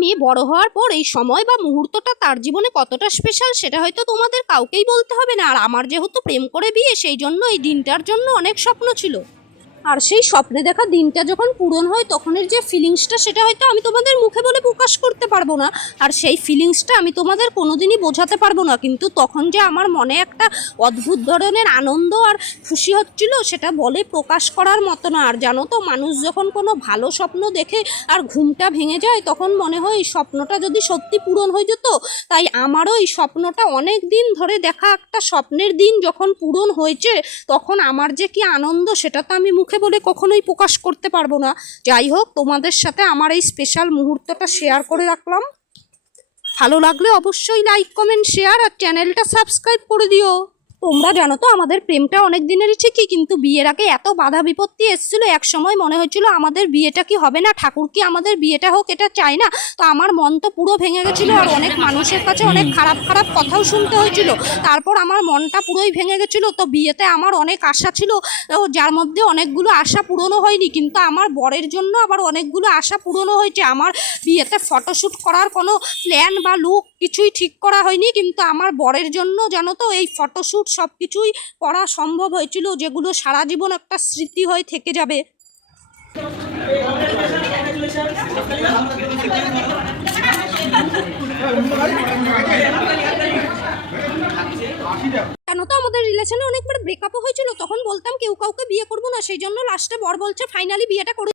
মেয়ে বড় হওয়ার পর এই সময় বা মুহূর্তটা তার জীবনে কতটা স্পেশাল সেটা হয়তো তোমাদের কাউকেই বলতে হবে না। আর আমার যেহেতু প্রেম করে বিয়ে, সেই জন্য এই দিনটার জন্য অনেক স্বপ্ন ছিল। আর সেই স্বপ্নে দেখা দিনটা যখন পূরণ হয়, তখনের যে ফিলিংসটা সেটা হয়তো আমি তোমাদের মুখে বলে প্রকাশ করতে পারব না। আর সেই ফিলিংসটা আমি তোমাদের কোনোদিনই বোঝাতে পারব না। কিন্তু তখন যে আমার মনে একটা অদ্ভুত ধরনের আনন্দ আর খুশি হচ্ছিল, সেটা বলে প্রকাশ করার মতো না। আর জানো তো, মানুষ যখন কোনো ভালো স্বপ্ন দেখে আর ঘুমটা ভেঙে যায়, তখন মনে হয় এই স্বপ্নটা যদি সত্যি পূরণ হয়ে যেত, তাই আমারও এই স্বপ্নটা অনেক দিন ধরে দেখা একটা স্বপ্নের দিন যখন পূরণ হয়েছে, তখন আমার যে কি আনন্দ, সেটা তো আমি মুখে বলে কখনোই প্রকাশ করতে পারব না। যাই হোক, তোমাদের সাথে আমার এই স্পেশাল মুহূর্তটা শেয়ার করে রাখলাম। ভালো লাগলে অবশ্যই লাইক কমেন্ট শেয়ার আর চ্যানেলটা সাবস্ক্রাইব করে দিও। তোমরা জানো তো, আমাদের প্রেমটা অনেক দিনেরই ঠিকই, কিন্তু বিয়ের আগে এত বাধা বিপত্তি এসেছিল, এক সময় মনে হয়েছিল আমাদের বিয়েটা কি হবে না, ঠাকুর কি আমাদের বিয়েটা হোক এটা চায় না, তো আমার মন তো পুরো ভেঙে গেছিল আর অনেক মানুষের কাছে অনেক খারাপ খারাপ কথাও শুনতে হয়েছিল, তারপর আমার মনটা পুরোই ভেঙে গেছিল, তো বিয়েতে আমার অনেক আশা ছিল যার মধ্যে অনেকগুলো আশা পূরণও হয়নি, কিন্তু আমার বরের জন্য আবার অনেকগুলো আশা পূরণও হয়েছে, আমার বিয়েতে ফটোশ্যুট করার কোনো প্ল্যান বা লুক কিছুই ঠিক করা হয়নি, কিন্তু আমার বরের জন্য জানো তো, এই ফটোশ্যুট সব কিছুই করা সম্ভব হয়েছিল, যেগুলো সারা জীবন একটা স্মৃতি হয়ে থেকে যাবে। কেন তো আমাদের রিলেশনে অনেকবার ব্রেকআপও হয়েছিল, তখন বলতাম কেউ কাউকে বিয়ে করব না, সেই জন্য লাস্টে বর বলছে ফাইনালি বিয়েটা করে